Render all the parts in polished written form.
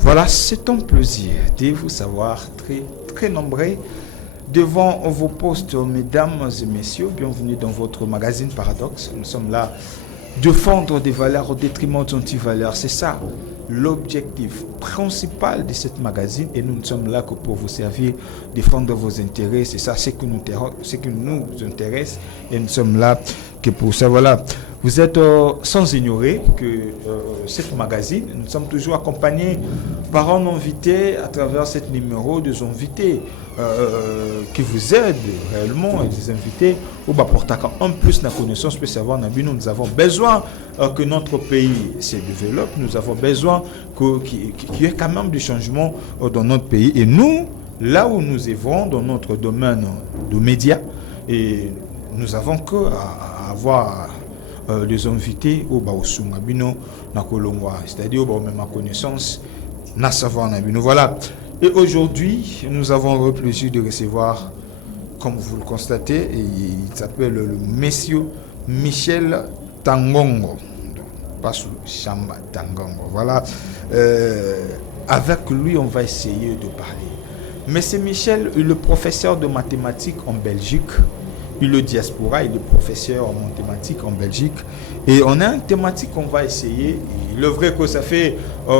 Voilà, c'est un plaisir de vous savoir très, très nombreux devant vos postes, mesdames et messieurs. Bienvenue dans votre magazine Paradoxe. Nous sommes là défendre des valeurs au détriment d'antivaleurs. C'est ça l'objectif principal de cette magazine et nous ne sommes là que pour vous servir, défendre vos intérêts. C'est ça ce qui nous intéresse et nous sommes là que pour ça. Voilà. Vous êtes sans ignorer que cette magazine, nous sommes toujours accompagnés par un invité à travers ce numéro, des invités qui vous aident réellement, et des invités où porter en plus la connaissance peut savoir. Nous avons besoin que notre pays se développe, nous avons besoin qu'il y ait quand même des changements dans notre pays. Et nous, là où nous œuvrons dans notre domaine de médias, et nous avons qu'à avoir les invités au Baosungabino na Kolongwa, c'est-à-dire au même connaissance na savoir nabino. Voilà. Et aujourd'hui, nous avons le plaisir de recevoir, comme vous le constatez, il s'appelle le monsieur Michel Tangongo, pas sous Chamba Tangongo. Voilà. Avec lui, on va essayer de parler. Monsieur Michel est le professeur de mathématiques en Belgique. Il est diaspora, il est professeur en mathématiques en Belgique. Et on a une thématique qu'on va essayer. Il est vrai que ça fait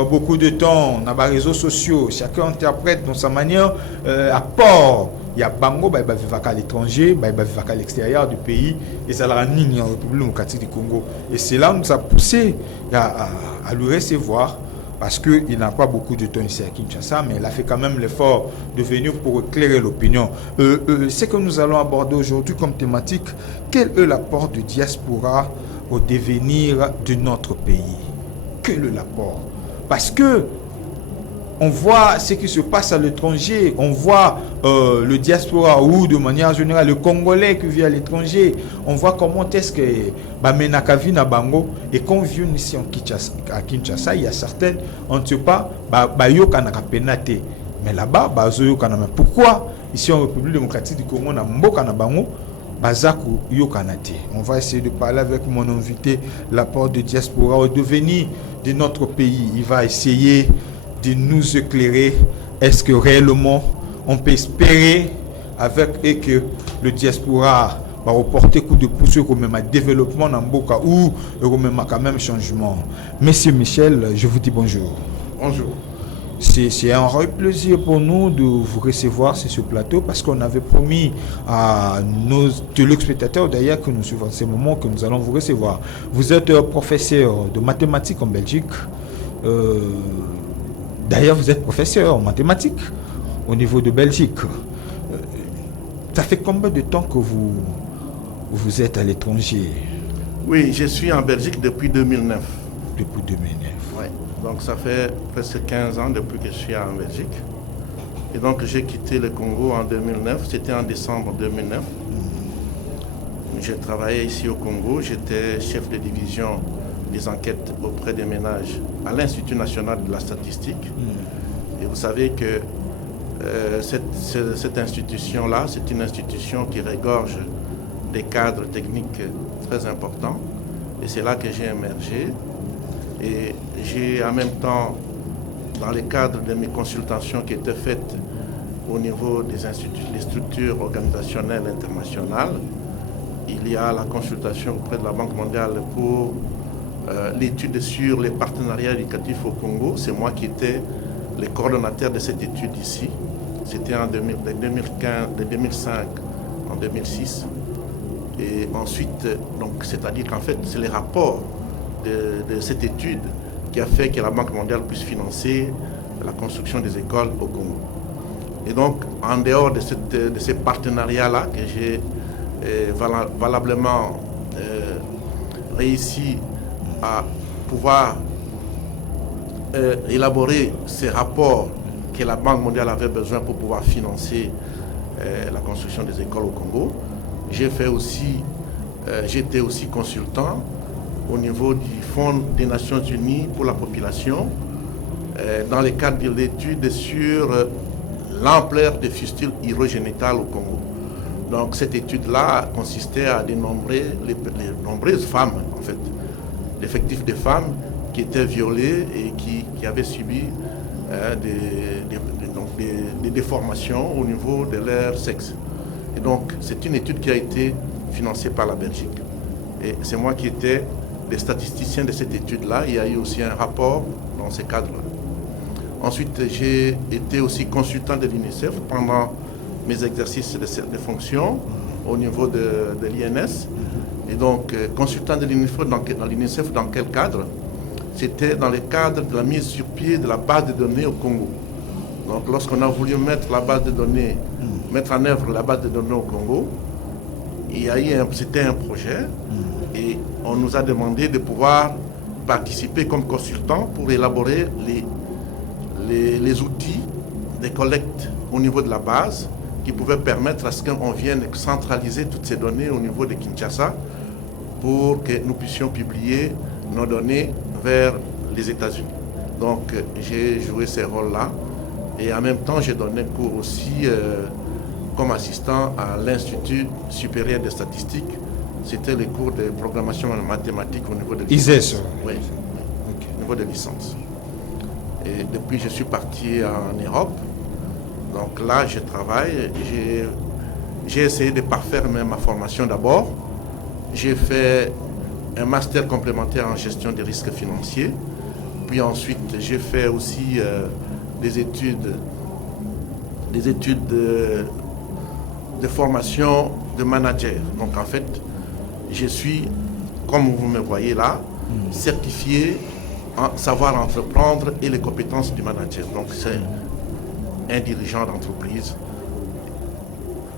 beaucoup de temps, on a les réseaux sociaux, chacun interprète dans sa manière. À part, il y a Bango, il va vivre à l'étranger, il va vivre à l'extérieur du pays, et ça l'a ramené en République démocratique du Congo. Et c'est là où nous a poussé à le recevoir. Parce qu'il n'a pas beaucoup de temps ici à Kinshasa, mais il a fait quand même l'effort de venir pour éclairer l'opinion. Ce que nous allons aborder aujourd'hui comme thématique, quel est l'apport de diaspora au devenir de notre pays? Quel est l'apport? Parce que on voit ce qui se passe à l'étranger, on voit le diaspora ou de manière générale le Congolais qui vit à l'étranger, on voit comment est-ce que Menakavi na Bango et qu'on vient ici à Kinshasa, il y a certaines, on ne sait pas, mais là-bas, pourquoi ici en République démocratique du Congo, na Mboka na Bango, Bazaku Yokanate. On va essayer de parler avec mon invité, l'apport de diaspora au devenir de notre pays. Il va essayer de nous éclairer. Est-ce que réellement on peut espérer avec et que le diaspora va reporter coup de pouce au même développement dans Mboka ou au même quand même changement? Monsieur Michel, je vous dis bonjour. Bonjour. C'est un vrai plaisir pour nous de vous recevoir sur ce plateau parce qu'on avait promis à nos téléspectateurs d'ailleurs que nous suivons ces moments que nous allons vous recevoir. Vous êtes professeur de mathématiques en Belgique. D'ailleurs, vous êtes professeur en mathématiques au niveau de Belgique. Ça fait combien de temps que vous êtes à l'étranger? Oui, je suis en Belgique depuis 2009. Depuis 2009. Oui, donc ça fait presque 15 ans depuis que je suis en Belgique. Et donc j'ai quitté le Congo en 2009, c'était en décembre 2009. J'ai travaillé ici au Congo, j'étais chef de division des enquêtes auprès des ménages à l'Institut national de la statistique. Et vous savez que cette institution-là, c'est une institution qui regorge des cadres techniques très importants. Et c'est là que j'ai émergé. Et j'ai en même temps, dans le cadre de mes consultations qui étaient faites au niveau des structures organisationnelles internationales, il y a la consultation auprès de la Banque mondiale pour l'étude sur les partenariats éducatifs au Congo. C'est moi qui étais le coordonnateur de cette étude ici. C'était en 2015, de 2005 en 2006. Et ensuite, donc, c'est-à-dire qu'en fait, c'est les rapports de cette étude qui a fait que la Banque mondiale puisse financer la construction des écoles au Congo. Et donc, en dehors de ces partenariats-là que j'ai valablement réussi à pouvoir élaborer ces rapports que la Banque mondiale avait besoin pour pouvoir financer la construction des écoles au Congo. J'étais aussi consultant au niveau du Fonds des Nations Unies pour la population dans le cadre de l'étude sur l'ampleur des fistules urogénitales au Congo. Donc cette étude-là consistait à dénombrer les nombreuses femmes, en fait, l'effectif des femmes qui étaient violées et qui avaient subi des déformations au niveau de leur sexe. Et donc, c'est une étude qui a été financée par la Belgique. Et c'est moi qui étais le statisticien de cette étude-là. Il y a eu aussi un rapport dans ces cadres-là. Ensuite, j'ai été aussi consultant de l'UNICEF pendant mes exercices de fonctions au niveau de l'INS. Et donc, consultant de l'UNICEF dans quel cadre? C'était dans le cadre de la mise sur pied de la base de données au Congo. Donc, lorsqu'on a voulu mettre en œuvre la base de données au Congo, c'était un projet et on nous a demandé de pouvoir participer comme consultant pour élaborer les outils de collecte au niveau de la base qui pouvaient permettre à ce qu'on vienne centraliser toutes ces données au niveau de Kinshasa pour que nous puissions publier nos données vers les États-Unis. Donc j'ai joué ces rôles-là et en même temps j'ai donné cours aussi comme assistant à l'Institut supérieur de statistique. C'était les cours de programmation mathématique au niveau de licence. ISES. Oui, okay. Au niveau de licence. Et depuis, je suis parti en Europe. Donc là, je travaille. J'ai essayé de parfaire ma formation d'abord. J'ai fait un master complémentaire en gestion des risques financiers. Puis ensuite, j'ai fait aussi des études de formation de manager. Donc en fait, je suis, comme vous me voyez là, certifié en savoir entreprendre et les compétences du manager. Donc c'est un dirigeant d'entreprise.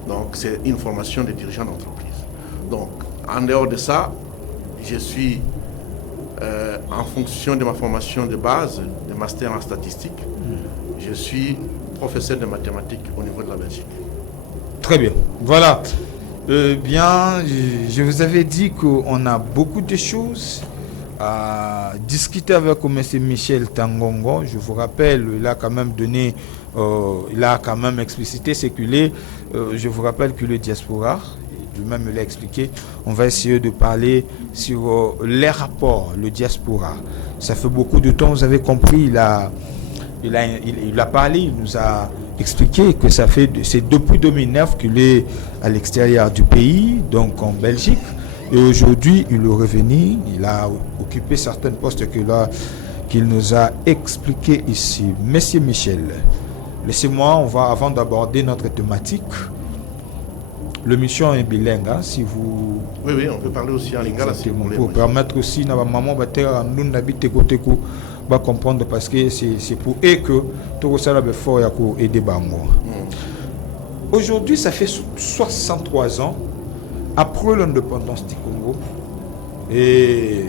Donc c'est une formation de dirigeant d'entreprise. Donc en dehors de ça, je suis en fonction de ma formation de base, de master en statistique, je suis professeur de mathématiques au niveau de la Belgique. Très bien. Voilà. Bien, je vous avais dit qu'on a beaucoup de choses à discuter avec M. Michel Tangongo. Je vous rappelle, il a quand même donné, il a quand même explicité ce qu'il est. Je vous rappelle que le diaspora, lui-même l'a expliqué, on va essayer de parler sur les rapports, le diaspora. Ça fait beaucoup de temps, vous avez compris, il a parlé, il nous a expliqué que c'est depuis 2009 qu'il est à l'extérieur du pays, donc en Belgique. Et aujourd'hui, il est revenu, il a occupé certains postes qu'il nous a expliqué ici. Monsieur Michel, laissez-moi, avant d'aborder notre thématique, l'émission est bilingue, hein, si vous... Oui, on peut parler aussi en lingala si vous voulez. Pour permettre aussi, à maman, nous habiter côté va comprendre parce que c'est pour eux que tout ça va faire aider Bango. Aujourd'hui, ça fait 63 ans après l'indépendance du Congo. Et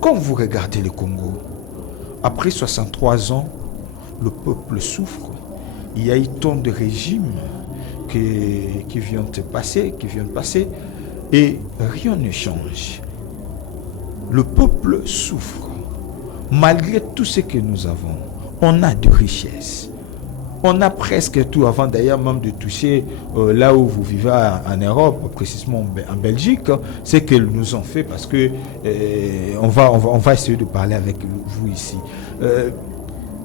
quand vous regardez le Congo, après 63 ans, le peuple souffre. Il y a eu tant de régimes qui viennent de passer, et rien ne change. Le peuple souffre. Malgré tout ce que nous avons, on a de richesses. On a presque tout, avant d'ailleurs même de toucher là où vous vivez en Europe, précisément en Belgique, c'est qu'ils nous ont fait parce que on va essayer de parler avec vous ici.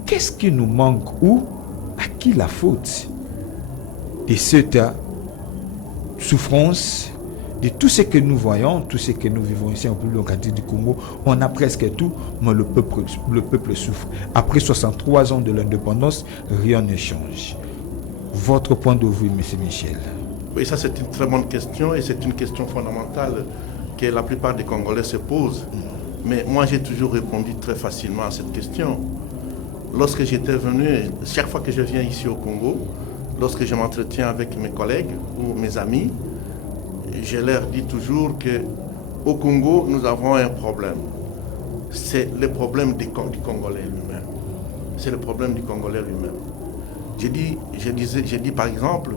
Qu'est-ce qui nous manque ou à qui la faute de cette souffrance, de tout ce que nous voyons, tout ce que nous vivons ici en plus localité du Congo? On a presque tout, mais le peuple souffre. Après 63 ans de l'indépendance, rien ne change. Votre point de vue, M. Michel? Oui, ça c'est une très bonne question et c'est une question fondamentale que la plupart des Congolais se posent. Mais moi j'ai toujours répondu très facilement à cette question. Lorsque j'étais venu, chaque fois que je viens ici au Congo, lorsque je m'entretiens avec mes collègues ou mes amis, je leur dis toujours qu'au Congo, nous avons un problème. C'est le problème du Congolais lui-même. C'est le problème du Congolais lui-même. J'ai dit par exemple,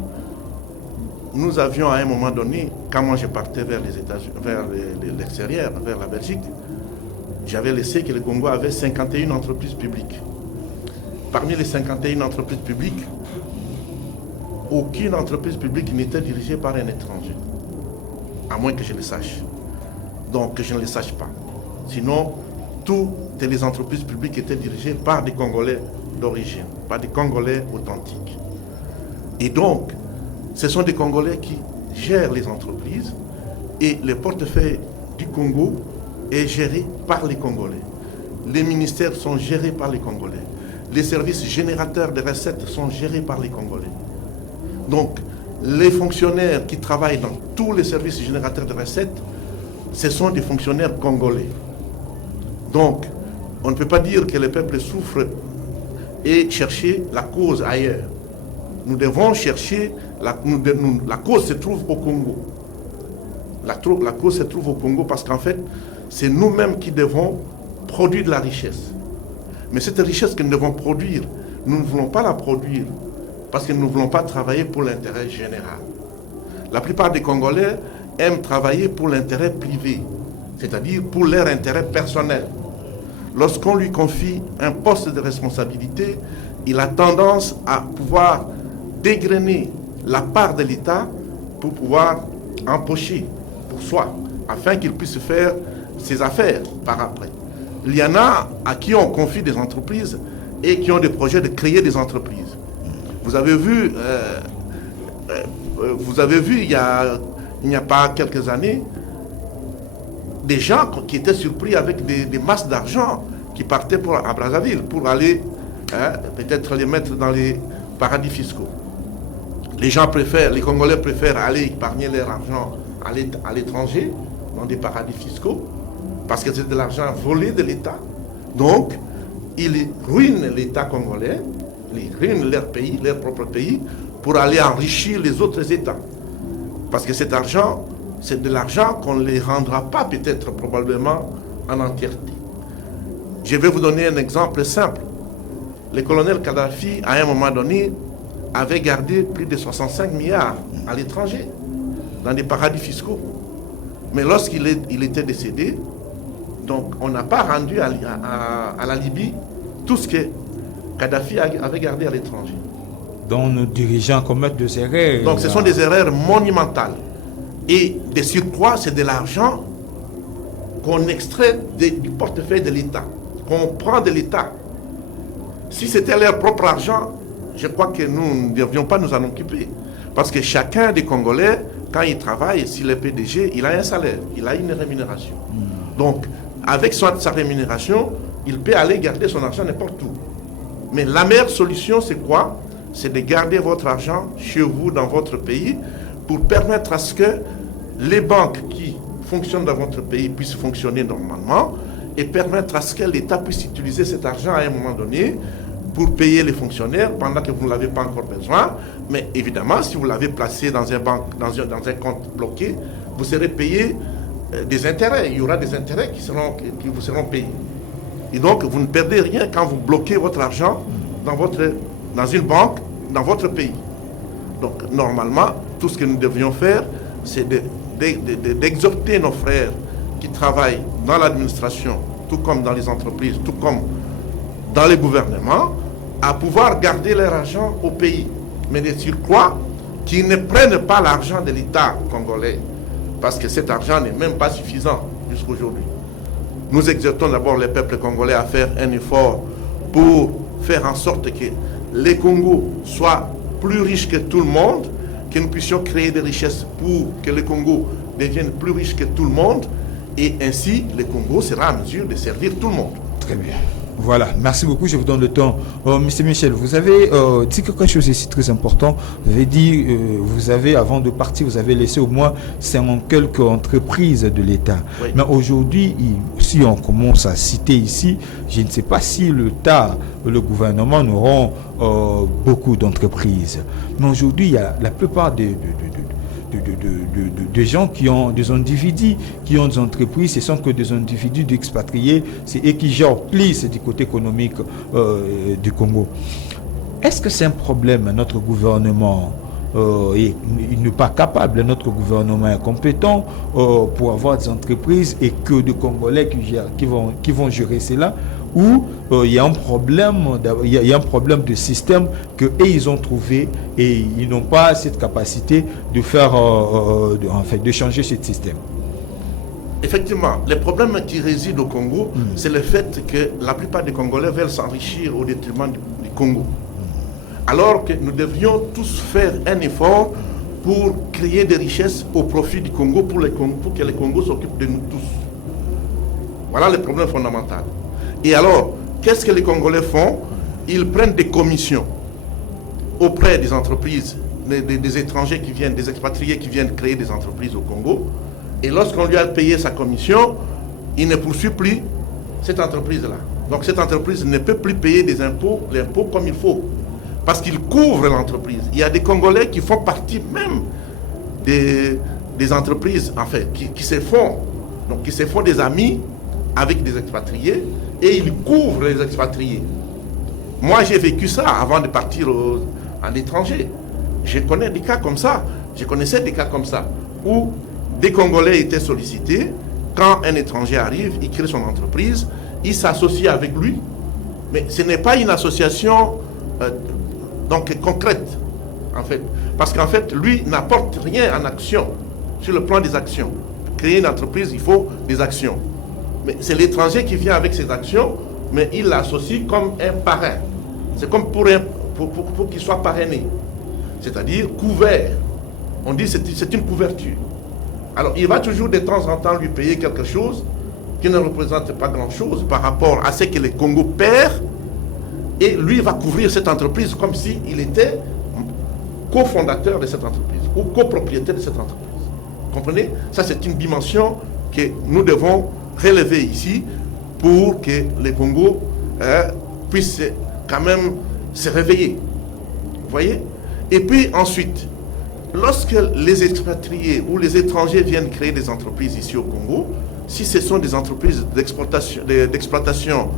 nous avions à un moment donné, quand moi je partais vers les États-Unis, vers l'extérieur, vers la Belgique, j'avais laissé que le Congo avait 51 entreprises publiques. Parmi les 51 entreprises publiques, aucune entreprise publique n'était dirigée par un étranger. À moins que je le sache. Donc que je ne le sache pas. Sinon, toutes les entreprises publiques étaient dirigées par des Congolais d'origine, par des Congolais authentiques. Et donc, ce sont des Congolais qui gèrent les entreprises et le portefeuille du Congo est géré par les Congolais. Les ministères sont gérés par les Congolais. Les services générateurs de recettes sont gérés par les Congolais. Donc, les fonctionnaires qui travaillent dans tous les services générateurs de recettes, ce sont des fonctionnaires congolais. Donc, on ne peut pas dire que le peuple souffre et chercher la cause ailleurs. Nous devons chercher, la cause se trouve au Congo. La cause se trouve au Congo parce qu'en fait, c'est nous-mêmes qui devons produire de la richesse. Mais cette richesse que nous devons produire, nous ne voulons pas la produire parce que nous ne voulons pas travailler pour l'intérêt général. La plupart des Congolais aiment travailler pour l'intérêt privé, c'est-à-dire pour leur intérêt personnel. Lorsqu'on lui confie un poste de responsabilité, il a tendance à pouvoir dégrainer la part de l'État pour pouvoir empocher pour soi, afin qu'il puisse faire ses affaires par après. Il y en a à qui on confie des entreprises et qui ont des projets de créer des entreprises. Vous avez vu il n'y a pas quelques années, des gens qui étaient surpris avec des masses d'argent qui partaient à Brazzaville pour aller peut-être les mettre dans les paradis fiscaux. Les Congolais préfèrent aller épargner leur argent à l'étranger, dans des paradis fiscaux, parce que c'est de l'argent volé de l'État. Donc, ils ruinent l'État congolais, ils ruinent leur pays, leur propre pays, pour aller enrichir les autres États. Parce que cet argent, c'est de l'argent qu'on ne les rendra pas peut-être probablement en entièreté. Je vais vous donner un exemple simple. Le colonel Kadhafi, à un moment donné, avait gardé plus de 65 milliards à l'étranger, dans des paradis fiscaux. Mais lorsqu'il était décédé, donc on n'a pas rendu à la Libye tout ce que Kadhafi avait gardé à l'étranger. Donc nos dirigeants commettent des erreurs. Donc ce sont des erreurs monumentales. Et de surcroît, c'est de l'argent qu'on extrait du portefeuille de l'État, qu'on prend de l'État. Si c'était leur propre argent, je crois que nous ne devions pas nous en occuper. Parce que chacun des Congolais, quand il travaille, s'il est PDG, il a un salaire, il a une rémunération. Donc, avec sa rémunération, il peut aller garder son argent n'importe où. Mais la meilleure solution, c'est quoi? C'est de garder votre argent chez vous, dans votre pays, pour permettre à ce que les banques qui fonctionnent dans votre pays puissent fonctionner normalement et permettre à ce que l'État puisse utiliser cet argent à un moment donné pour payer les fonctionnaires pendant que vous ne l'avez pas encore besoin. Mais évidemment, si vous l'avez placé dans un compte bloqué, vous serez payé des intérêts. Il y aura des intérêts qui vous seront payés. Et donc, vous ne perdez rien quand vous bloquez votre argent dans une banque, dans votre pays. Donc, normalement, tout ce que nous devions faire, c'est d'exhorter nos frères qui travaillent dans l'administration, tout comme dans les entreprises, tout comme dans les gouvernements, à pouvoir garder leur argent au pays. Mais de surcroît, qu'ils ne prennent pas l'argent de l'État congolais, parce que cet argent n'est même pas suffisant jusqu'à aujourd'hui. Nous exhortons d'abord le peuple congolais à faire un effort pour faire en sorte que les Congos soient plus riches que tout le monde, que nous puissions créer des richesses pour que le Congo devienne plus riche que tout le monde, et ainsi le Congo sera en mesure de servir tout le monde. Très bien. Voilà, merci beaucoup, je vous donne le temps. Monsieur Michel, vous avez dit quelque chose ici très important. Vous avez dit, avant de partir, vous avez laissé au moins 50 quelques entreprises de l'État. Oui. Mais aujourd'hui, si on commence à citer ici, je ne sais pas si l'État, le gouvernement n'auront beaucoup d'entreprises. Mais aujourd'hui, il y a la plupart des gens qui ont des individus qui ont des entreprises, ce sont que des individus d'expatriés, c'est eux qui gèrent plus du côté économique du Congo. Est-ce que c'est un problème? Notre gouvernement il n'est pas capable, notre gouvernement est compétent pour avoir des entreprises et que des Congolais qui vont gérer cela, ou il y a un problème, de système que ils ont trouvé et ils n'ont pas cette capacité de faire, de changer ce système. effectivement, les problèmes qui résident au Congo, c'est le fait que la plupart des Congolais veulent s'enrichir au détriment du Congo. Alors que nous devrions tous faire un effort pour créer des richesses au profit du Congo, pour que le Congo s'occupe de nous tous. Voilà le problème fondamental. Et alors, qu'est-ce que les Congolais font? Ils prennent des commissions auprès des entreprises, des étrangers qui viennent, des expatriés qui viennent créer des entreprises au Congo. Et lorsqu'on lui a payé sa commission, il ne poursuit plus cette entreprise-là. Donc cette entreprise ne peut plus payer l'impôt comme il faut. Parce qu'il couvre l'entreprise. Il y a des Congolais qui font partie même des entreprises, en fait, qui se font des amis avec des expatriés et ils couvrent les expatriés. Moi, j'ai vécu ça avant de partir à l'étranger. Je connais des cas comme ça. Je connaissais des cas comme ça où des Congolais étaient sollicités. Quand un étranger arrive, il crée son entreprise, il s'associe avec lui. Mais ce n'est pas une association donc concrète, en fait. Parce qu'en fait, lui n'apporte rien en action, sur le plan des actions. Pour créer une entreprise, il faut des actions. Mais c'est l'étranger qui vient avec ses actions, mais il l'associe comme un parrain. C'est comme pour qu'il soit parrainé. C'est-à-dire couvert. On dit que c'est une couverture. Alors, il va toujours de temps en temps lui payer quelque chose qui ne représente pas grand-chose par rapport à ce que le Congo perd. Et lui va couvrir cette entreprise comme s'il était cofondateur de cette entreprise ou copropriétaire de cette entreprise. Vous comprenez? Ça, c'est une dimension que nous devons relever ici pour que le Congo puisse quand même se réveiller. Vous voyez? Et puis ensuite, lorsque les expatriés ou les étrangers viennent créer des entreprises ici au Congo, si ce sont des entreprises d'exploitation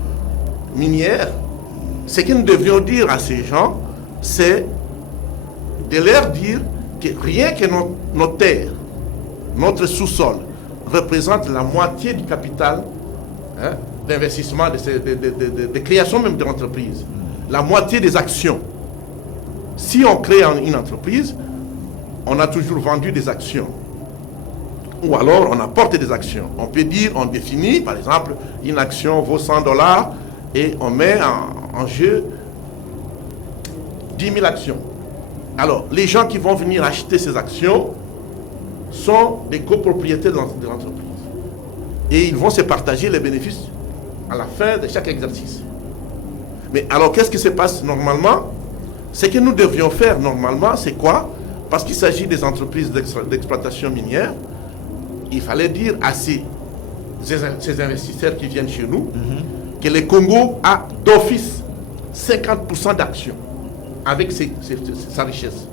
minière, ce que nous devrions dire à ces gens, c'est de leur dire que rien que nos terres, notre sous-sol, représente la moitié du capital d'investissement, de création même de l'entreprise, la moitié des actions. Si on crée une entreprise, on a toujours vendu des actions. Ou alors on apporte des actions. On peut dire, on définit, par exemple, une action vaut $100 et on met en jeu 10 000 actions. Alors, les gens qui vont venir acheter ces actions sont des copropriétaires de l'entreprise. Et ils vont se partager les bénéfices à la fin de chaque exercice. Mais alors, qu'est-ce qui se passe normalement? Ce que nous devrions faire normalement, c'est quoi? Parce qu'il s'agit des entreprises d'exploitation minière, il fallait dire à ces investisseurs qui viennent chez nous que le Congo a d'office 50% d'actions avec sa richesse.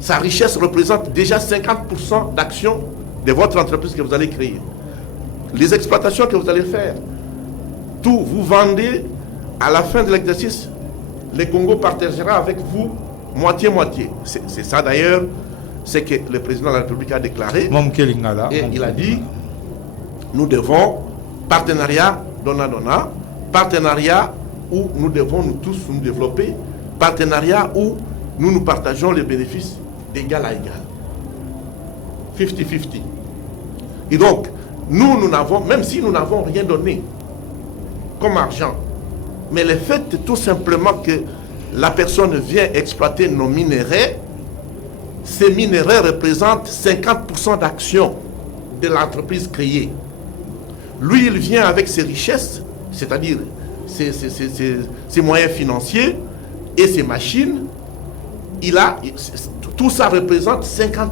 Sa richesse représente déjà 50% d'actions de votre entreprise que vous allez créer. Les exploitations que vous allez faire, tout vous vendez à la fin de l'exercice, le Congo partagera avec vous moitié-moitié. C'est ça d'ailleurs, c'est que le président de la République a déclaré. Et il a dit, nous devons partenariat donna-donna, partenariat où nous devons nous tous nous développer, partenariat où nous partageons les bénéfices d'égal à égal. 50-50. Et donc, nous n'avons, même si nous n'avons rien donné comme argent, mais le fait tout simplement que la personne vient exploiter nos minéraux, ces minéraux représentent 50% d'actions de l'entreprise créée. Lui, il vient avec ses richesses, c'est-à-dire ses moyens financiers et ses machines. Tout ça représente 50%.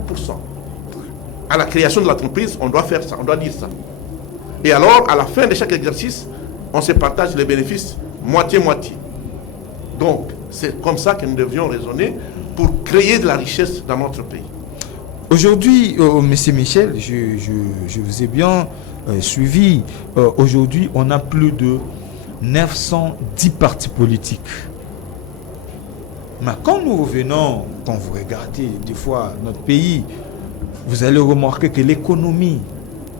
À la création de l'entreprise, on doit faire ça, on doit dire ça. Et alors, à la fin de chaque exercice, on se partage les bénéfices moitié-moitié. Donc, c'est comme ça que nous devions raisonner pour créer de la richesse dans notre pays. Aujourd'hui, Monsieur Michel, je vous ai bien suivi. Aujourd'hui, on a plus de 910 partis politiques. Mais quand nous revenons, quand vous regardez des fois notre pays, vous allez remarquer que l'économie,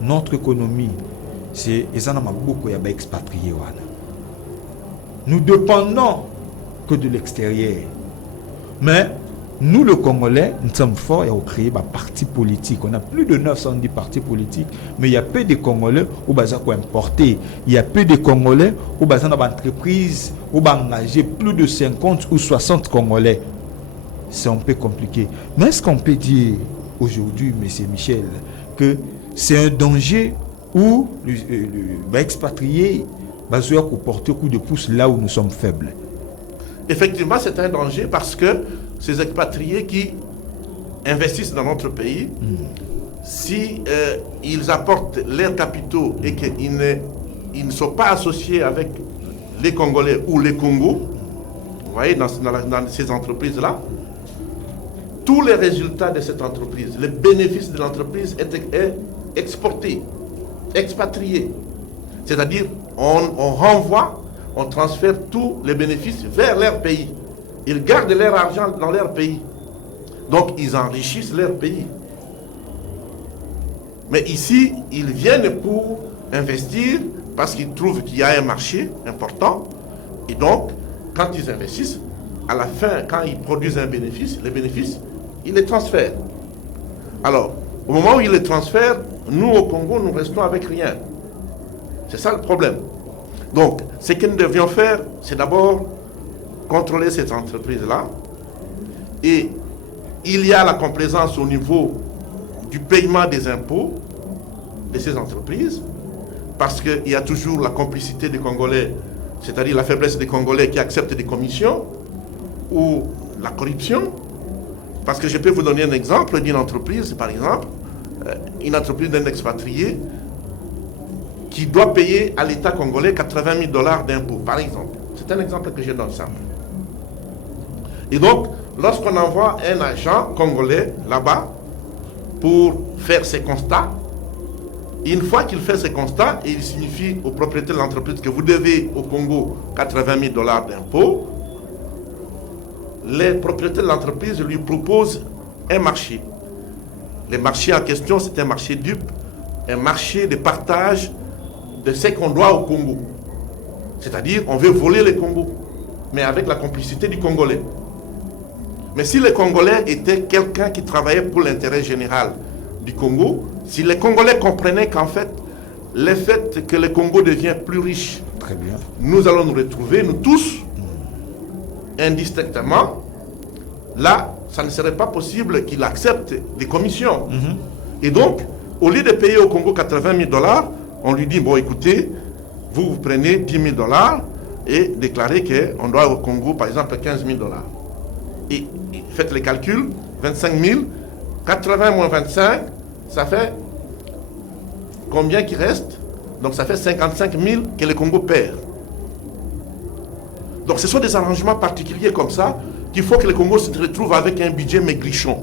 notre économie, c'est beaucoup expatriés. Nous dépendons que de l'extérieur. Mais Nous, le Congolais, nous sommes forts et on crée des partis politiques. On a plus de 910 partis politiques, mais il y a peu de Congolais où ils ont importé. Il y a peu de Congolais où ils ont des entreprises où ils ont engagé plus de 50 ou 60 Congolais. C'est un peu compliqué. Mais est-ce qu'on peut dire aujourd'hui, M. Michel, que c'est un danger où l'expatrié va porter un coup de pouce là où nous sommes faibles? Effectivement, c'est un danger parce que ces expatriés qui investissent dans notre pays, si ils apportent leurs capitaux et qu'ils ne sont pas associés avec les Congolais ou les Congos, vous voyez, dans ces entreprises-là, tous les résultats de cette entreprise, les bénéfices de l'entreprise est exporté, expatrié. C'est-à-dire, on renvoie, on transfère tous les bénéfices vers leur pays. Ils gardent leur argent dans leur pays. Donc, ils enrichissent leur pays. Mais ici, ils viennent pour investir parce qu'ils trouvent qu'il y a un marché important. Et donc, quand ils investissent, à la fin, quand ils produisent un bénéfice, les bénéfices, ils les transfèrent. Alors, au moment où ils les transfèrent, nous, au Congo, nous restons avec rien. C'est ça le problème. Donc, ce que nous devions faire, c'est d'abord contrôler cette entreprise-là. Et il y a la complaisance au niveau du paiement des impôts de ces entreprises, parce qu'il y a toujours la complicité des Congolais, c'est-à-dire la faiblesse des Congolais qui acceptent des commissions, ou la corruption. Parce que je peux vous donner un exemple d'une entreprise, par exemple, une entreprise d'un expatrié qui doit payer à l'État congolais 80 000 $ d'impôts, par exemple. C'est un exemple que je donne simple. Et donc, lorsqu'on envoie un agent congolais là-bas pour faire ses constats, une fois qu'il fait ses constats, et il signifie au propriétaire de l'entreprise que vous devez au Congo 80 000 $ d'impôts, les propriétaires de l'entreprise lui proposent un marché. Le marché en question, c'est un marché dupe, un marché de partage de ce qu'on doit au Congo. C'est-à-dire, on veut voler le Congo, mais avec la complicité du Congolais. Mais si les Congolais étaient quelqu'un qui travaillait pour l'intérêt général du Congo, si les Congolais comprenaient qu'en fait, le fait que le Congo devient plus riche, très bien, nous allons nous retrouver, nous tous, indistinctement, là, ça ne serait pas possible qu'il accepte des commissions. Et donc, au lieu de payer au Congo 80 000 $, on lui dit, bon, écoutez, vous prenez 10 000 $ et déclarez qu'on doit au Congo, par exemple, 15 000 $. Et faites les calculs, 25 000, 80 moins 25, ça fait combien qui reste? Donc ça fait 55 000 que le Congo perd. Donc ce sont des arrangements particuliers comme ça qu'il faut que le Congo se retrouve avec un budget maigrichon.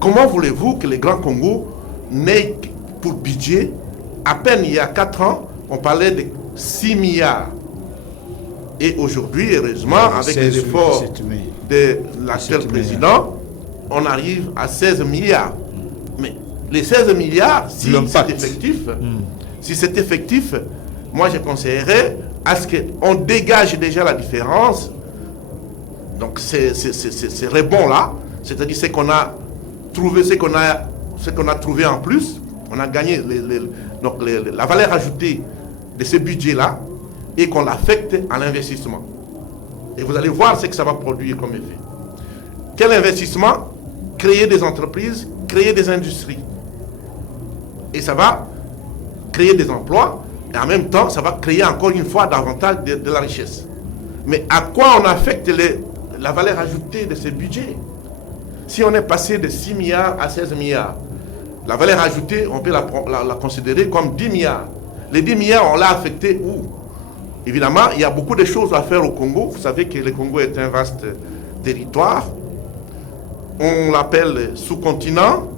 Comment voulez-vous que les grands Congo n'aient pour budget, à peine il y a 4 ans, on parlait de 6 milliards. Et aujourd'hui, heureusement, avec les efforts de l'actuel président, on arrive à 16 milliards. Mais les 16 milliards, si c'est effectif, moi je conseillerais à ce qu'on dégage déjà la différence. Donc ces rebonds-là, c'est-à-dire ce qu'on a trouvé, ce qu'on a trouvé en plus, on a gagné la valeur ajoutée de ce budget-là et qu'on l'affecte à l'investissement. Et vous allez voir ce que ça va produire comme effet. Quel investissement? Créer des entreprises, créer des industries. Et ça va créer des emplois et en même temps, ça va créer encore une fois davantage de la richesse. Mais à quoi on affecte la valeur ajoutée de ce budget? Si on est passé de 6 milliards à 16 milliards, la valeur ajoutée, on peut la considérer comme 10 milliards. Les 10 milliards, on l'a affecté où? Évidemment, il y a beaucoup de choses à faire au Congo. Vous savez que le Congo est un vaste territoire. On l'appelle sous-continent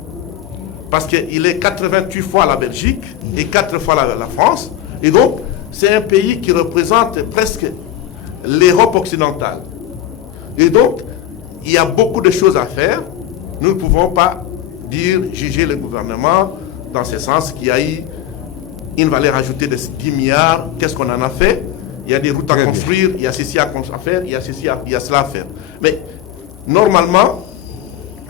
parce qu'il est 88 fois la Belgique et 4 fois la France. Et donc, c'est un pays qui représente presque l'Europe occidentale. Et donc, il y a beaucoup de choses à faire. Nous ne pouvons pas juger le gouvernement dans ce sens qu'il y a eu une valeur ajoutée de 10 milliards. Qu'est-ce qu'on en a fait? Il y a des routes à construire, il y a ceci à faire, il y a cela à faire. Mais normalement,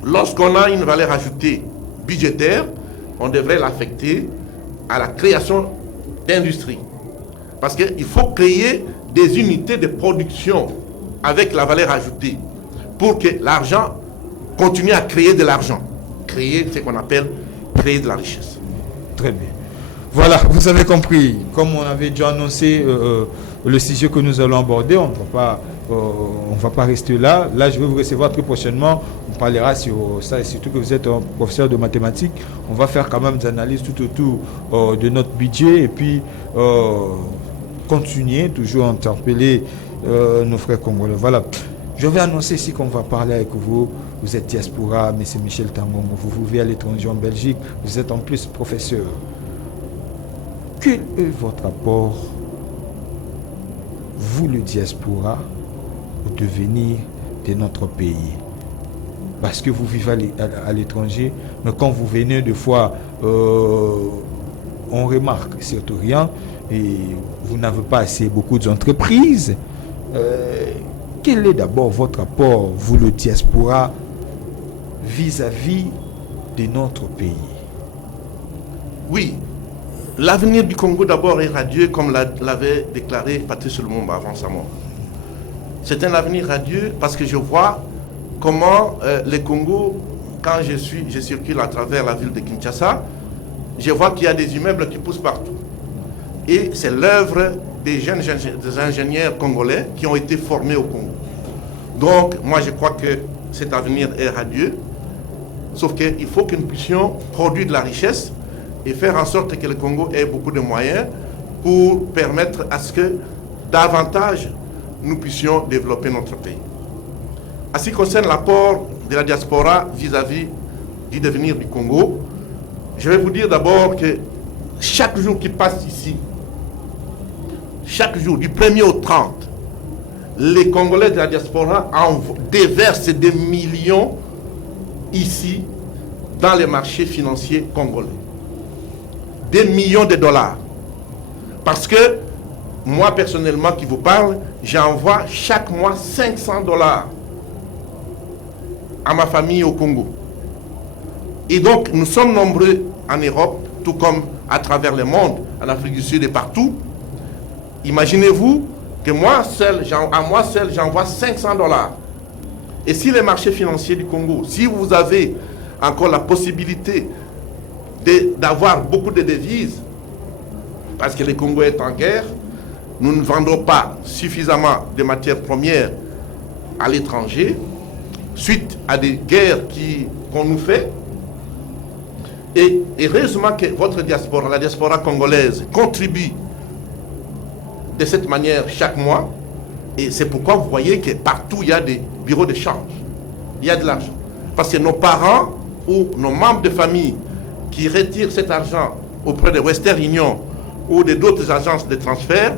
lorsqu'on a une valeur ajoutée budgétaire, on devrait l'affecter à la création d'industrie. Parce qu'il faut créer des unités de production avec la valeur ajoutée pour que l'argent continue à créer de l'argent. Créer ce qu'on appelle créer de la richesse. Très bien. Voilà, vous avez compris. Comme on avait déjà annoncé le sujet que nous allons aborder, on ne va pas rester là. Là, je vais vous recevoir très prochainement. On parlera sur ça, et surtout que vous êtes un professeur de mathématiques. On va faire quand même des analyses tout autour de notre budget et puis continuer, toujours interpeller nos frères congolais. Voilà. Je vais annoncer ici qu'on va parler avec vous. Vous êtes diaspora, M. Michel Tangongo. Vous vivez à l'étranger en Belgique. Vous êtes en plus professeur. Quel est votre rapport, vous le diaspora, au devenir de notre pays? Parce que vous vivez à l'étranger, mais quand vous venez de fois, on remarque surtout rien, et vous n'avez pas assez beaucoup d'entreprises. Quel est d'abord votre rapport, vous le diaspora, vis-à-vis de notre pays? Oui. L'avenir du Congo d'abord est radieux, comme l'avait déclaré Patrice Lumumba avant sa mort. C'est un avenir radieux parce que je vois comment le Congo, quand je circule à travers la ville de Kinshasa, je vois qu'il y a des immeubles qui poussent partout. Et c'est l'œuvre des jeunes ingénieurs congolais qui ont été formés au Congo. Donc, moi je crois que cet avenir est radieux, sauf qu'il faut que nous puissions produire de la richesse et faire en sorte que le Congo ait beaucoup de moyens pour permettre à ce que davantage nous puissions développer notre pays. En ce qui concerne l'apport de la diaspora vis-à-vis du devenir du Congo, je vais vous dire d'abord que chaque jour qui passe ici, chaque jour, du 1er au 30, les Congolais de la diaspora déversent des millions ici dans les marchés financiers congolais. Des millions de dollars. Parce que moi personnellement qui vous parle, j'envoie chaque mois 500 dollars à ma famille au Congo. Et donc nous sommes nombreux en Europe, tout comme à travers le monde, en Afrique du Sud et partout. Imaginez-vous que moi seul, j'envoie 500 dollars. Et si les marchés financiers du Congo, si vous avez encore la possibilité d'avoir beaucoup de devises, parce que le Congo est en guerre, nous ne vendons pas suffisamment de matières premières à l'étranger, suite à des guerres qu'on nous fait. Et heureusement que votre diaspora, la diaspora congolaise, contribue de cette manière chaque mois. Et c'est pourquoi vous voyez que partout il y a des bureaux de change. Il y a de l'argent. Parce que nos parents ou nos membres de famille qui retirent cet argent auprès de Western Union ou d'autres agences de transfert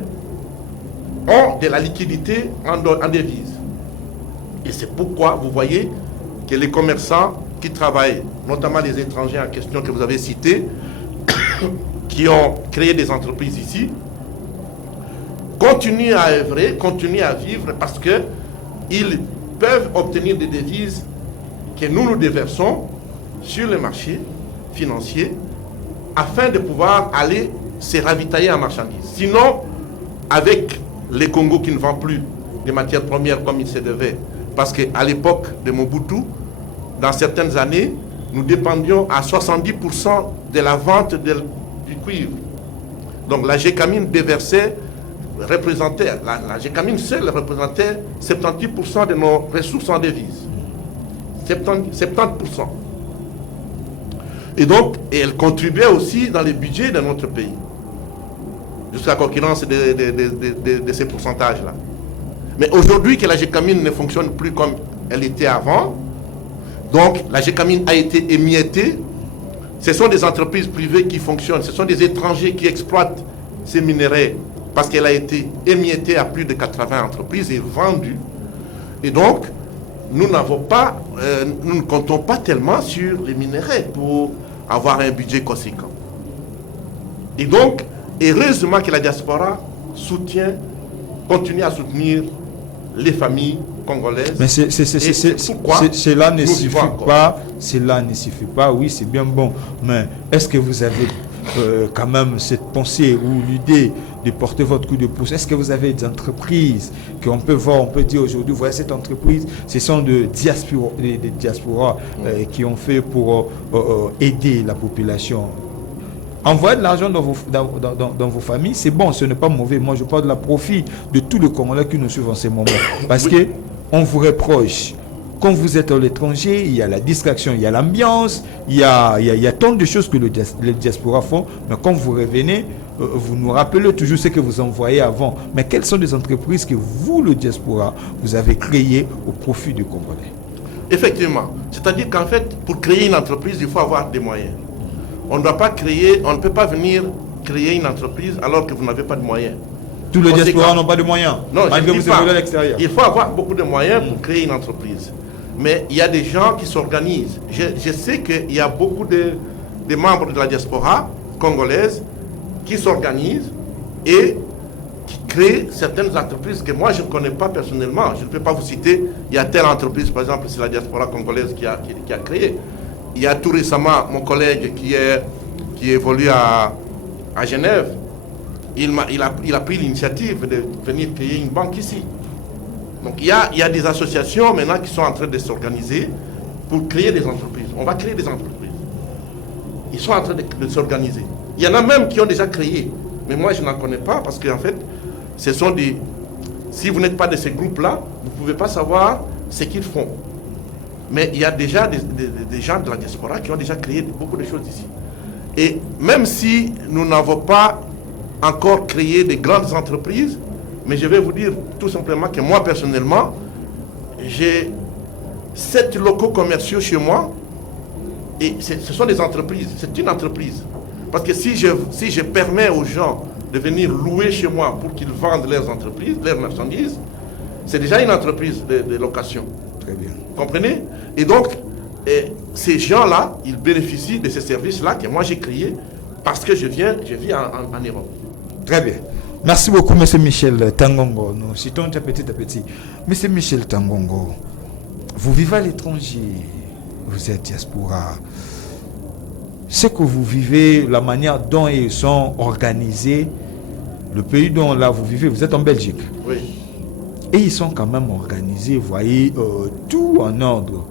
ont de la liquidité en devises. Et c'est pourquoi vous voyez que les commerçants qui travaillent, notamment les étrangers en question que vous avez cités, qui ont créé des entreprises ici, continuent à œuvrer, continuent à vivre parce qu'ils peuvent obtenir des devises que nous déversons sur le marché financier afin de pouvoir aller se ravitailler en marchandises. Sinon, avec les Congo qui ne vendent plus des matières premières comme il se devait, parce qu'à l'époque de Mobutu, dans certaines années, nous dépendions à 70% de la vente du cuivre. Donc la Gécamine déversait, la Gécamine seule représentait 78% de nos ressources en devises. 70%. Et donc, elle contribuait aussi dans les budgets de notre pays, jusqu'à la concurrence de ces pourcentages-là. Mais aujourd'hui que la Gécamine ne fonctionne plus comme elle était avant, donc la Gécamine a été émiettée. Ce sont des entreprises privées qui fonctionnent, ce sont des étrangers qui exploitent ces minerais parce qu'elle a été émiettée à plus de 80 entreprises et vendue. Et donc, nous ne comptons pas tellement sur les minerais pour avoir un budget conséquent. Et donc, heureusement que la diaspora continue à soutenir les familles congolaises. Mais cela ne suffit pas. Cela ne suffit pas. Oui, c'est bien bon. Mais est-ce que vous avez quand même cette pensée ou l'idée de porter votre coup de pouce? Est-ce que vous avez des entreprises qu'on peut voir, on peut dire aujourd'hui, voilà cette entreprise, ce sont des diasporas qui ont fait pour aider la population? Envoyer de l'argent dans vos familles, c'est bon, ce n'est pas mauvais. Moi, je parle de la profit de tous les Congolais qui nous suivent en ce moment. Parce que on vous reproche. Quand vous êtes à l'étranger, il y a la distraction, il y a l'ambiance, il y a tant de choses que les diasporas font. Mais quand vous revenez, vous nous rappelez toujours ce que vous envoyez avant. Mais quelles sont les entreprises que vous, le diaspora, vous avez créées au profit du Congolais? Effectivement. C'est-à-dire qu'en fait, pour créer une entreprise, il faut avoir des moyens. On ne peut pas venir créer une entreprise alors que vous n'avez pas de moyens. Tous les diasporas n'ont pas de moyens. Non, malgré vous évoluez à l'extérieur. Il faut avoir beaucoup de moyens pour créer une entreprise. Mais il y a des gens qui s'organisent. Je sais qu'il y a beaucoup de membres de la diaspora congolaise qui s'organisent et qui créent certaines entreprises que moi je ne connais pas personnellement. Je ne peux pas vous citer. Il y a telle entreprise, par exemple, c'est la diaspora congolaise qui a créé. Il y a tout récemment mon collègue qui évolue à Genève. Il a pris l'initiative de venir créer une banque ici. Donc il y a des associations maintenant qui sont en train de s'organiser pour créer des entreprises. On va créer des entreprises. Ils sont en train de s'organiser. Il y en a même qui ont déjà créé. Mais moi je n'en connais pas parce qu'en fait, ce sont des... Si vous n'êtes pas de ces groupes-là, vous ne pouvez pas savoir ce qu'ils font. Mais il y a déjà des gens de la diaspora qui ont déjà créé beaucoup de choses ici. Et même si nous n'avons pas encore créé de grandes entreprises, mais je vais vous dire tout simplement que moi personnellement, j'ai 7 locaux commerciaux chez moi et ce sont des entreprises, c'est une entreprise. Parce que si je permets aux gens de venir louer chez moi pour qu'ils vendent leurs entreprises, leurs marchandises, c'est déjà une entreprise de location. Très bien. Vous comprenez? Et donc, ces gens-là, ils bénéficient de ces services-là que moi j'ai créés parce que je vis en Europe. Très bien. Merci beaucoup, M. Michel Tangongo. Nous citons petit à petit. M. Michel Tangongo, vous vivez à l'étranger, vous êtes diaspora. Ce que vous vivez, la manière dont ils sont organisés, le pays dont là vous vivez, vous êtes en Belgique. Oui. Et ils sont quand même organisés, vous voyez, tout en ordre.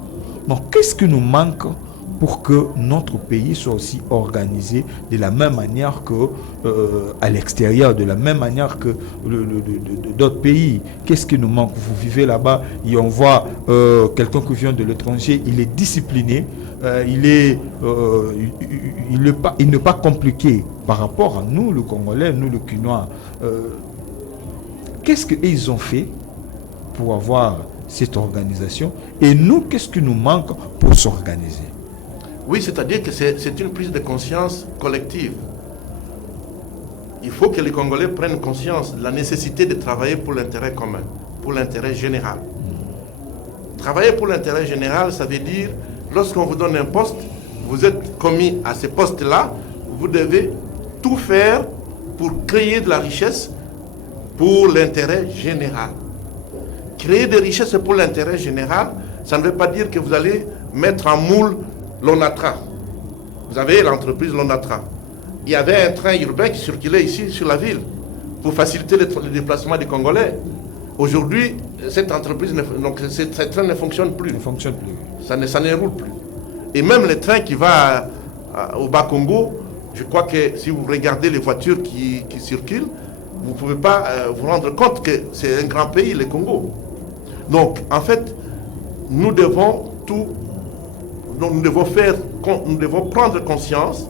Donc, qu'est-ce qui nous manque pour que notre pays soit aussi organisé de la même manière que à l'extérieur, de la même manière que d'autres pays? Qu'est-ce qui nous manque? Vous vivez là-bas et on voit quelqu'un qui vient de l'étranger, il est discipliné, il n'est pas compliqué par rapport à nous, le Congolais, nous, le Quinois. Qu'est-ce qu'ils ont fait pour avoir cette organisation? Et nous, qu'est-ce qui nous manque pour s'organiser? Oui, c'est-à-dire que c'est une prise de conscience collective. Il faut que les Congolais prennent conscience de la nécessité de travailler pour l'intérêt commun, pour l'intérêt général. Travailler pour l'intérêt général, ça veut dire, lorsqu'on vous donne un poste, vous êtes commis à ce poste-là, vous devez tout faire pour créer de la richesse pour l'intérêt général. Créer des richesses pour l'intérêt général, ça ne veut pas dire que vous allez mettre en moule l'ONATRA. Vous avez l'entreprise l'ONATRA. Il y avait un train urbain qui circulait ici sur la ville pour faciliter le déplacement des Congolais. Aujourd'hui, cette entreprise, ce train ne fonctionne plus. Ça ne roule plus. Et même le train qui va au Bas-Congo, je crois que si vous regardez les voitures qui circulent, vous ne pouvez pas vous rendre compte que c'est un grand pays, le Congo. Donc, en fait, nous devons prendre conscience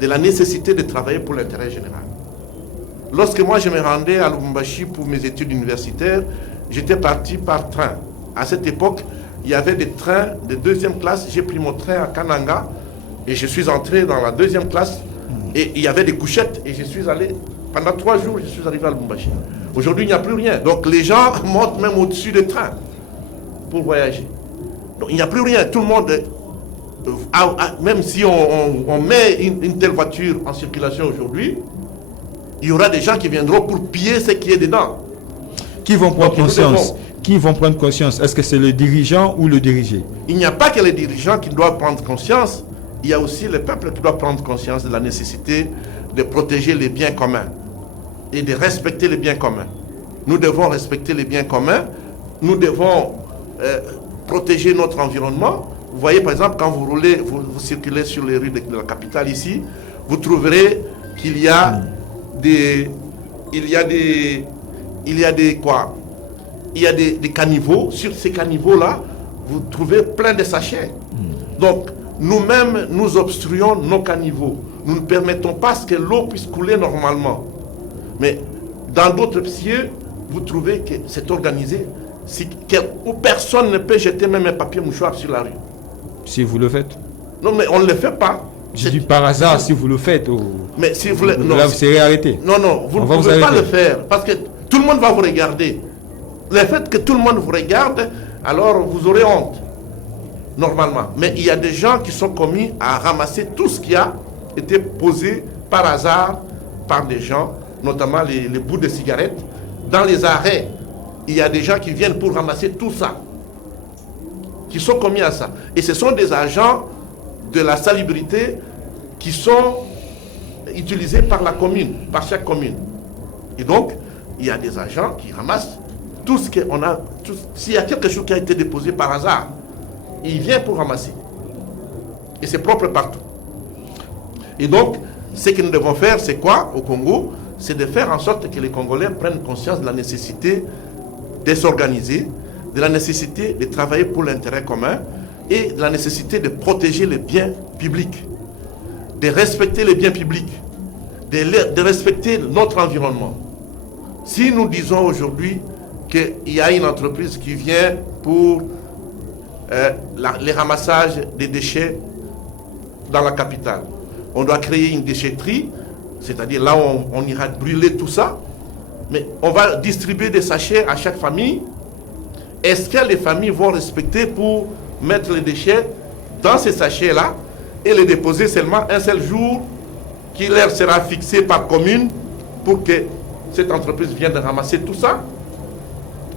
de la nécessité de travailler pour l'intérêt général. Lorsque moi je me rendais à Lubumbashi pour mes études universitaires, j'étais parti par train. À cette époque, il y avait des trains de deuxième classe. J'ai pris mon train à Kananga et je suis entré dans la deuxième classe et il y avait des couchettes et je suis allé, pendant 3 jours, je suis arrivé à Lubumbashi. Aujourd'hui, il n'y a plus rien. Donc les gens montent même au-dessus des trains pour voyager. Donc il n'y a plus rien. Tout le monde, même si on met une telle voiture en circulation aujourd'hui, il y aura des gens qui viendront pour piller ce qui est dedans. Qui vont prendre Donc, nous conscience? devons- Qui vont prendre conscience? Est-ce que c'est le dirigeant ou le dirigé? Il n'y a pas que les dirigeants qui doivent prendre conscience, il y a aussi le peuple qui doit prendre conscience de la nécessité de protéger les biens communs et de respecter les biens communs. Nous devons respecter les biens communs, nous devons protéger notre environnement. Vous voyez par exemple, quand vous roulez, vous circulez sur les rues de la capitale ici, vous trouverez qu'il y a des caniveaux. Sur ces caniveaux-là, vous trouvez plein de sachets. Donc, nous-mêmes, nous obstruons nos caniveaux. Nous ne permettons pas que l'eau puisse couler normalement. Mais dans d'autres cieux, vous trouvez que c'est organisé où personne ne peut jeter même un papier mouchoir sur la rue. Si vous le faites. Non, mais on ne le fait pas. Je dis par hasard, si vous le faites, mais si vous non, là, vous serez arrêté. Non, vous ne pouvez pas le faire parce que tout le monde va vous regarder. Le fait que tout le monde vous regarde, alors vous aurez honte, normalement. Mais il y a des gens qui sont commis à ramasser tout ce qui a été posé par hasard par des gens, notamment les bouts de cigarettes. Dans les arrêts, il y a des gens qui viennent pour ramasser tout ça, qui sont commis à ça. Et ce sont des agents de la salubrité qui sont utilisés par la commune, par chaque commune. Et donc, il y a des agents qui ramassent tout ce qu'on a. S'il y a quelque chose qui a été déposé par hasard, il vient pour ramasser. Et c'est propre partout. Et donc, ce que nous devons faire, c'est quoi au Congo? C'est de faire en sorte que les Congolais prennent conscience de la nécessité de s'organiser, de la nécessité de travailler pour l'intérêt commun et de la nécessité de protéger les biens publics, de respecter les biens publics, de respecter notre environnement. Si nous disons aujourd'hui qu'il y a une entreprise qui vient pour les ramassages des déchets dans la capitale, on doit créer une déchetterie, c'est-à-dire là où on ira brûler tout ça, mais on va distribuer des sachets à chaque famille. Est-ce que les familles vont respecter pour mettre les déchets dans ces sachets-là et les déposer seulement un seul jour qui leur sera fixé par commune pour que cette entreprise vienne de ramasser tout ça?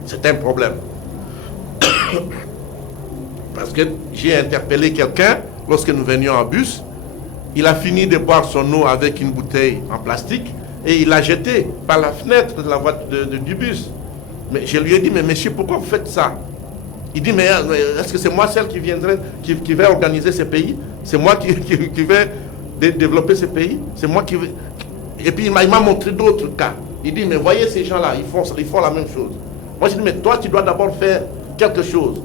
C'est un problème. Parce que j'ai interpellé quelqu'un lorsque nous venions en bus. Il a fini de boire son eau avec une bouteille en plastique et il l'a jetée par la fenêtre de la voiture du bus. Mais je lui ai dit, mais monsieur, pourquoi vous faites ça? Il dit, mais est-ce que c'est moi celle qui viendrait, qui va organiser ce pays? C'est moi qui vais développer ce pays? C'est moi qui vais... Et puis il m'a montré d'autres cas. Il dit, mais voyez ces gens-là, ils font la même chose. Moi je dis, mais toi tu dois d'abord faire quelque chose.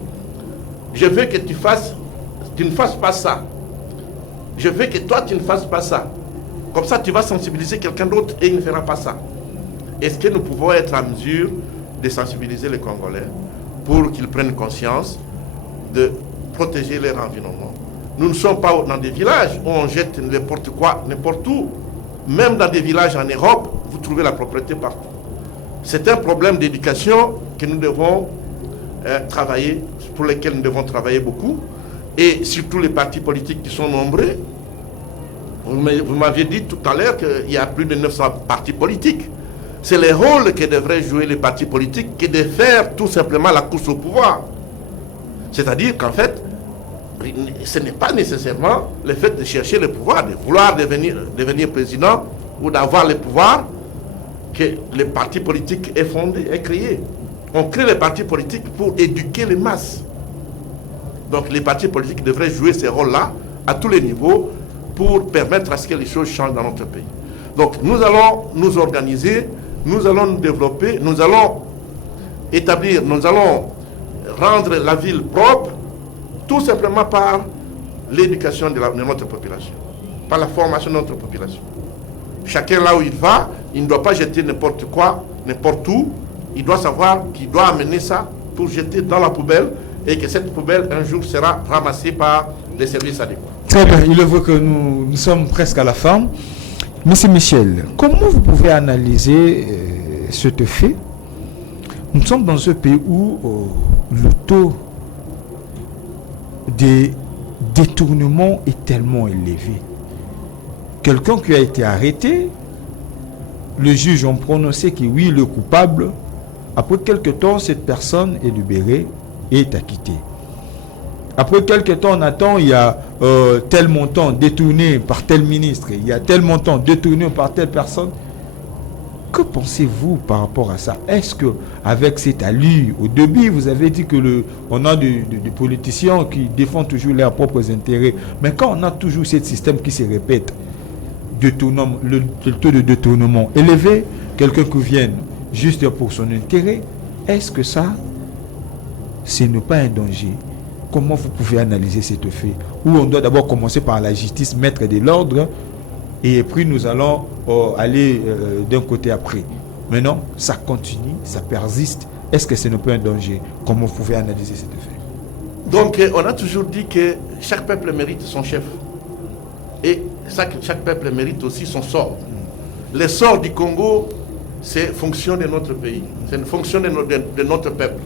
Je veux que tu ne fasses pas ça. Je veux que toi tu ne fasses pas ça. Comme ça tu vas sensibiliser quelqu'un d'autre et il ne fera pas ça. Est-ce que nous pouvons être en mesure de sensibiliser les Congolais pour qu'ils prennent conscience de protéger leur environnement? Nous ne sommes pas dans des villages où on jette n'importe quoi, n'importe où. Même dans des villages en Europe, vous trouvez la propreté partout. C'est un problème d'éducation que nous devons travailler, pour lesquels nous devons travailler beaucoup. Et surtout les partis politiques qui sont nombreux. Vous m'aviez dit tout à l'heure qu'il y a plus de 900 partis politiques. C'est le rôle que devraient jouer les partis politiques que de faire tout simplement la course au pouvoir. C'est-à-dire qu'en fait, ce n'est pas nécessairement le fait de chercher le pouvoir, de vouloir devenir président ou d'avoir le pouvoir que le parti politique est fondé, est créé. On crée les partis politiques pour éduquer les masses. Donc les partis politiques devraient jouer ce rôle-là à tous les niveaux pour permettre à ce que les choses changent dans notre pays. Donc nous allons nous organiser, nous allons nous développer, nous allons établir, nous allons rendre la ville propre, tout simplement par l'éducation de notre population, par la formation de notre population. Chacun là où il va, il ne doit pas jeter n'importe quoi, n'importe où. Il doit savoir qu'il doit amener ça pour jeter dans la poubelle et que cette poubelle un jour sera ramassée par les services adéquats. Très bien, il est vrai que nous sommes presque à la fin. Monsieur Michel, comment vous pouvez analyser ce fait? Nous sommes dans un pays où le taux de détournement est tellement élevé. Quelqu'un qui a été arrêté, le juge a prononcé que oui, le coupable Après quelques temps, cette personne est libérée et est acquittée. Après quelques temps, on attend, il y a tel montant détourné par tel ministre, il y a tel montant détourné par telle personne. Que pensez-vous par rapport à ça? Est-ce que avec cette allure, au début, vous avez dit que on a des politiciens qui défendent toujours leurs propres intérêts, mais quand on a toujours ce système qui se répète, le taux de détournement élevé, quelqu'un qui vient juste pour son intérêt, est-ce que ça, ce n'est pas un danger? Comment vous pouvez analyser cet fait? Où on doit d'abord commencer par la justice, mettre de l'ordre, et puis nous allons aller d'un côté après. Maintenant, ça continue, ça persiste. Est-ce que ce n'est pas un danger? Comment vous pouvez analyser cet fait? Donc, on a toujours dit que chaque peuple mérite son chef. Et chaque peuple mérite aussi son sort. Le sort du Congo, c'est fonction de notre pays. C'est une fonction de notre peuple.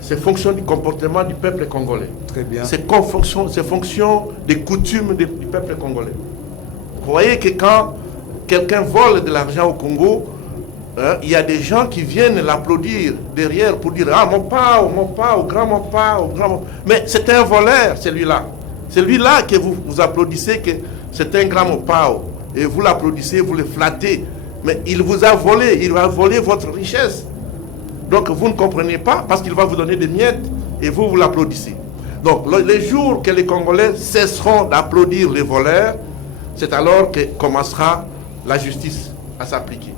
C'est fonction du comportement du peuple congolais. Très bien. C'est fonction des coutumes du peuple congolais. Vous voyez que quand quelqu'un vole de l'argent au Congo, il y a des gens qui viennent l'applaudir derrière pour dire « Ah, mon pao, grand mon pao, grand mon... » Mais c'est un voleur, celui-là. Celui-là que vous applaudissez, que c'est un grand mon pao. Et vous l'applaudissez, vous le flattez. Mais il vous a volé, il va voler votre richesse. Donc vous ne comprenez pas parce qu'il va vous donner des miettes et vous l'applaudissez. Donc les jours que les Congolais cesseront d'applaudir les voleurs, c'est alors que commencera la justice à s'appliquer.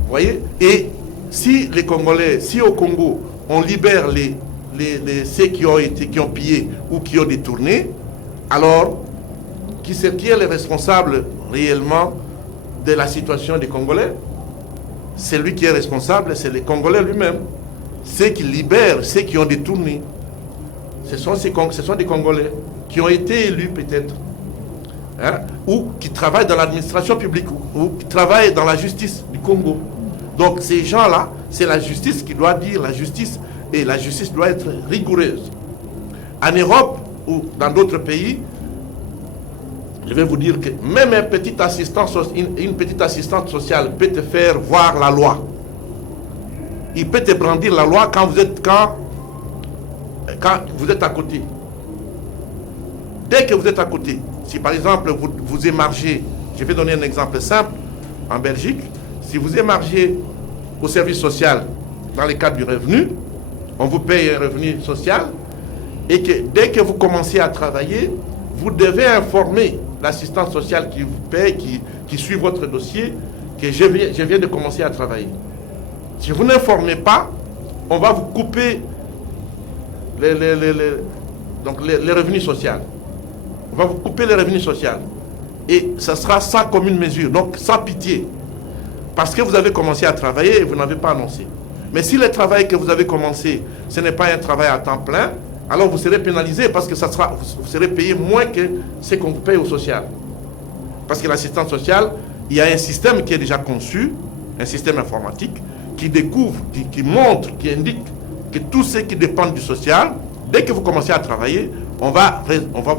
Vous voyez? Et si les Congolais, si au Congo, on libère ceux qui ont pillé ou qui ont détourné, alors qui est le responsable réellement de la situation des Congolais? C'est lui qui est responsable, c'est les Congolais lui-même. Ceux qui libèrent, ceux qui ont détourné, ce sont des Congolais qui ont été élus peut-être, hein, ou qui travaillent dans l'administration publique, ou qui travaillent dans la justice du Congo. Donc ces gens-là, c'est la justice qui doit dire la justice, et la justice doit être rigoureuse. En Europe ou dans d'autres pays, je vais vous dire que même une petite assistante sociale peut te faire voir la loi. Il peut te brandir la loi quand vous êtes à côté. Dès que vous êtes à côté, si par exemple vous émargez, je vais donner un exemple simple, en Belgique, si vous émargez au service social dans le cadre du revenu, on vous paye un revenu social, et que dès que vous commencez à travailler, vous devez informer l'assistante sociale qui vous paye, qui suit votre dossier, que je viens de commencer à travailler. Si vous n'informez pas, on va vous couper les revenus sociaux. On va vous couper les revenus sociaux. Et ça sera sans commune mesure, donc sans pitié. Parce que vous avez commencé à travailler et vous n'avez pas annoncé. Mais si le travail que vous avez commencé, ce n'est pas un travail à temps plein, alors vous serez pénalisé parce que vous serez payé moins que ce qu'on vous paye au social. Parce que l'assistance sociale, il y a un système qui est déjà conçu, un système informatique, qui découvre, qui montre, qui indique que tout ce qui dépend du social, dès que vous commencez à travailler, on va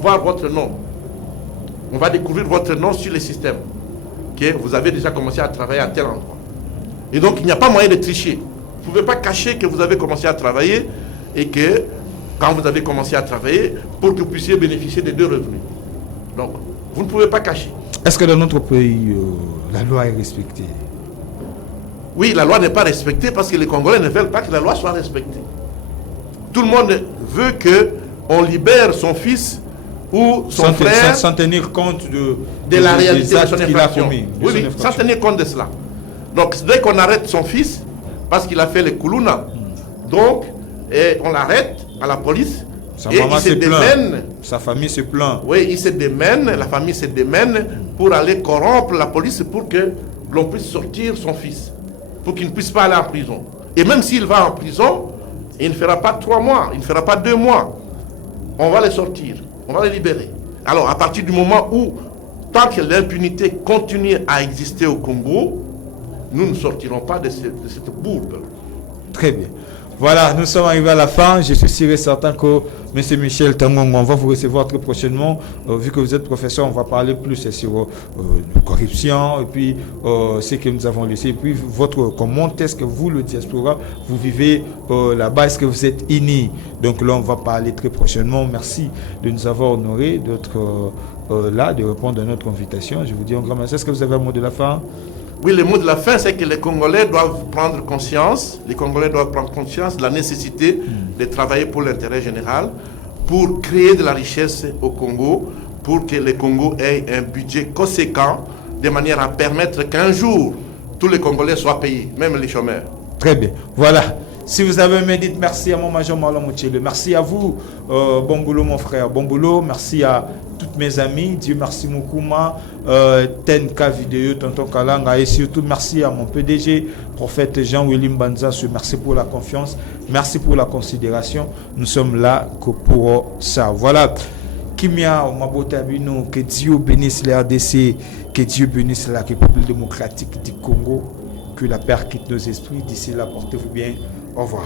voir votre nom. On va découvrir votre nom sur le système. Que vous avez déjà commencé à travailler à tel endroit. Et donc, il n'y a pas moyen de tricher. Vous ne pouvez pas cacher que vous avez commencé à travailler et que quand vous avez commencé à travailler, pour que vous puissiez bénéficier des deux revenus. Donc, vous ne pouvez pas cacher. Est-ce que dans notre pays, la loi est respectée? Oui, la loi n'est pas respectée parce que les Congolais ne veulent pas que la loi soit respectée. Tout le monde veut qu'on libère son fils ou son frère sans tenir compte de la réalité de son qu'il a infraction. commis. Oui, sans tenir compte de cela. Donc, dès qu'on arrête son fils, parce qu'il a fait les Koulouna, donc, on l'arrête à la police, et il se démène. Sa famille se plaint. Oui, il se démène, la famille se démène pour aller corrompre la police pour que l'on puisse sortir son fils, pour qu'il ne puisse pas aller en prison. Et même s'il va en prison, il ne fera pas 3 mois, il ne fera pas 2 mois. On va le sortir, on va le libérer. Alors, à partir du moment où, tant que l'impunité continue à exister au Congo, nous ne sortirons pas de cette bourbe. Très bien. Voilà, nous sommes arrivés à la fin. Je suis sûr et certain que M. Michel Tangongo, on va vous recevoir très prochainement. Vu que vous êtes professeur, on va parler plus sur la corruption et puis ce que nous avons laissé. Et puis, comment est-ce que vous, le diaspora, vous vivez là-bas? Est-ce que vous êtes unis? Donc là, on va parler très prochainement. Merci de nous avoir honorés, d'être là, de répondre à notre invitation. Je vous dis un grand merci. Est-ce que vous avez un mot de la fin? Oui, le mot de la fin, c'est que les Congolais doivent prendre conscience, de la nécessité de travailler pour l'intérêt général, pour créer de la richesse au Congo, pour que le Congo ait un budget conséquent, de manière à permettre qu'un jour, tous les Congolais soient payés, même les chômeurs. Très bien. Voilà. Si vous avez aimé, dites merci à mon major Marlon Moutiele. Merci à vous, bon boulot mon frère, bon boulot. Merci à toutes mes amis. Dieu merci Moukouma, Tenka Vidéo, Tonton Kalanga. Et surtout merci à mon PDG, prophète Jean-Willy Banzasu. Merci pour la confiance, merci pour la considération. Nous sommes là que pour ça. Voilà. Kimia, Mabotabino, que Dieu bénisse les RDC, que Dieu bénisse la République démocratique du Congo. Que la paix quitte nos esprits. D'ici là, portez-vous bien. Au revoir.